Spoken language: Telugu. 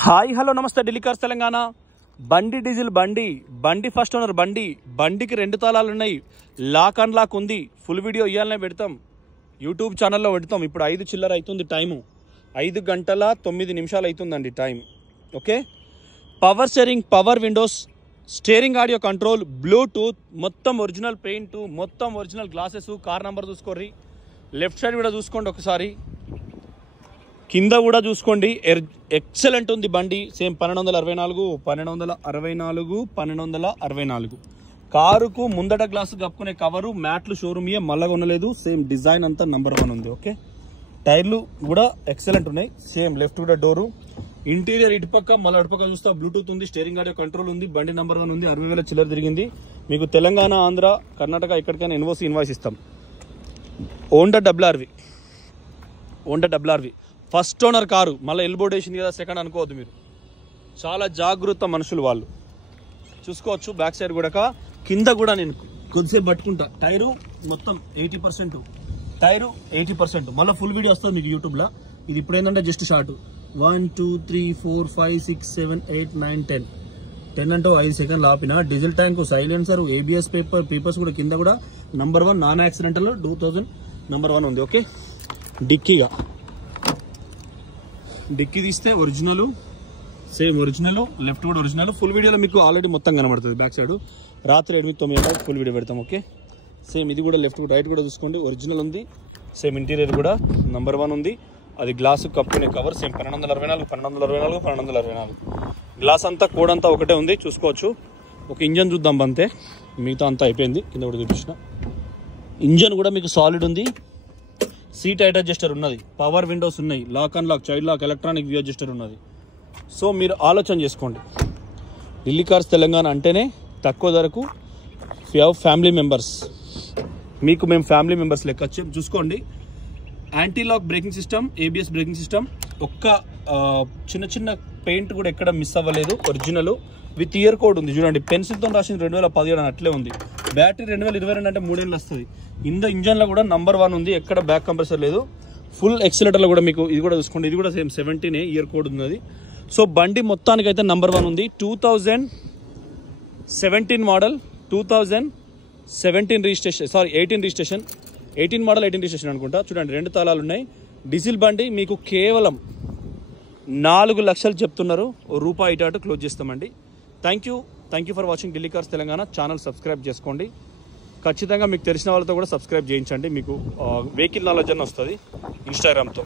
హాయ్ హలో నమస్తే ఢిల్లీ కార్స్ తెలంగాణ. బండి డీజిల్ బండి ఫస్ట్ ఓనర్ బండికి 2 తాళాలు ఉన్నాయి. లాక్ అండ్ లాక్ ఉంది. ఫుల్ వీడియో ఇవ్వాలనే పెడతాం, యూట్యూబ్ ఛానల్లో పెడతాం. ఇప్పుడు 5 చిల్లర అవుతుంది టైము, 5 గంటల 9 నిమిషాలు అవుతుందండి time. Okay, power steering, power windows, steering audio control, bluetooth, మొత్తం ఒరిజినల్ పెయింట్, మొత్తం ఒరిజినల్ గ్లాసెస్. కార్ నెంబర్ చూసుకోర్రి, లెఫ్ట్ సైడ్ కూడా చూసుకోండి ఒకసారి, కింద కూడా చూసుకోండి. ఎక్సలెంట్ ఉంది బండి. సేమ్ 1264 కారుకు ముందట గ్లాసు కప్పుకునే కవరు, మ్యాట్లు షోరూమ్ మళ్ళా కొనలేదు. సేమ్ డిజైన్ అంతా నంబర్ 1 ఉంది. ఓకే, టైర్లు కూడా ఎక్సలెంట్ ఉన్నాయి. సేమ్ లెఫ్ట్ కూడా డోరు, ఇంటీరియర్ ఇటుపక్క మళ్ళీ అటుపక్క చూస్తా బ్లూటూత్ ఉంది, స్టీరింగ్ ఆడియో కంట్రోల్ ఉంది. బండి నంబర్ 1 ఉంది. 60,000 చిల్లర తిరిగింది. మీకు తెలంగాణ, ఆంధ్ర, కర్ణాటక ఎక్కడికైనా ఇన్వాయిస్ ఇస్తాం. Honda WRV first owner car. మళ్ళీ ఎల్బోర్డ్ వేసింది కదా సెకండ్ అనుకోవద్దు మీరు, చాలా జాగ్రత్త మనుషులు వాళ్ళు. చూసుకోవచ్చు బ్యాక్ సైడ్ కూడా, కింద కూడా నేను కొద్దిసేపు పట్టుకుంటా. టైరు మొత్తం 80%, మళ్ళీ ఫుల్ వీడియో వస్తుంది మీకు యూట్యూబ్లో. ఇది ఇప్పుడు ఏంటంటే జస్ట్ షార్ట్. 1 2 3 4 5 6 7 8 9 10 అంటే 5 సెకండ్లు ఆపిన. Diesel tank, silencer, ABS papers కూడా కింద కూడా నంబర్ 1, నాన్ యాక్సిడెంటల్ 2000 నంబర్ 1 ఉంది. ఓకే, డిక్కీ తీస్తే ఒరిజినల్, సేమ్ ఒరిజినల్, లెఫ్ట్ కూడా ఒరిజినల్. ఫుల్ వీడియోలో మీకు ఆల్రెడీ మొత్తం కనబడుతుంది. బ్యాక్ సైడ్ రాత్రి 8-9 ఫుల్ వీడియో పెడతాం. ఓకే, సేమ్ ఇది కూడా లెఫ్ట్ రైట్ కూడా చూసుకోండి, ఒరిజినల్ ఉంది. సేమ్ ఇంటీరియర్ కూడా నంబర్ 1 ఉంది. అది గ్లాసు కప్పుకునే కవర్ సేమ్ 1264 గ్లాస్ అంతా కోడ్ అంతా ఒకటే ఉంది. చూసుకోవచ్చు. ఒక ఇంజన్ చూద్దాం అంతే, మిగతా అంతా అయిపోయింది. కింద కూడా చూపించిన ఇంజన్ కూడా మీకు సాలిడ్ ఉంది. సీట్ హైట్ అడ్జస్టర్ ఉన్నది, పవర్ విండోస్ ఉన్నాయి, lock and lock, child lock, electronic view adjuster ఉన్నది. సో మీరు ఆలోచన చేసుకోండి, ఢిల్లీ కార్స్ తెలంగాణ అంటేనే తక్కువ ధరకు ఫ్యామిలీ మెంబర్స్. మీకు మేము ఫ్యామిలీ మెంబర్స్ లెక్క చూసుకోండి. Anti lock braking system, ABS braking system, ఒక్క చిన్న పెయింట్ కూడా ఎక్కడ మిస్ అవ్వలేదు. ఒరిజినల్ విత్ ఇయర్ కోడ్ ఉంది చూడండి. పెన్సిల్తో రాసింది 2017 అని అట్లే ఉంది. బ్యాటరీ 2022 అంటే 3 ఏళ్ళు వస్తుంది. ఇంజన్లో కూడా నంబర్ 1 ఉంది, ఎక్కడ బ్యాక్ కంప్రెసర్ లేదు. ఫుల్ ఎక్సిలేటర్లో కూడా మీకు ఇది కూడా చూసుకోండి. ఇది కూడా సేమ్ 17 ఇయర్ కోడ్ ఉన్నది. సో బండి మొత్తానికి అయితే నంబర్ 1 ఉంది. 2017 మోడల్, 2017 రిజిస్ట్రేషన్, 18 మోడల్ 18 రిజిస్ట్రేషన్ అనుకుంటా. చూడండి 2 తాళాలు ఉన్నాయి. డీజిల్ బండి మీకు కేవలం 4 లక్షలు చెప్తున్నారు. రూపాయి ఇటు క్లోజ్ చేస్తామండి. Thank you for watching Delhi cars Telangana. Channel subscribe చేసుకోండి. ఖచ్చితంగా మీకు తెలిసిన వాళ్ళతో కూడా సబ్స్క్రైబ్ చేయించండి. మీకు వెహికల్ నాలెడ్జ్ అని వస్తుంది ఇన్స్టాగ్రామ్తో.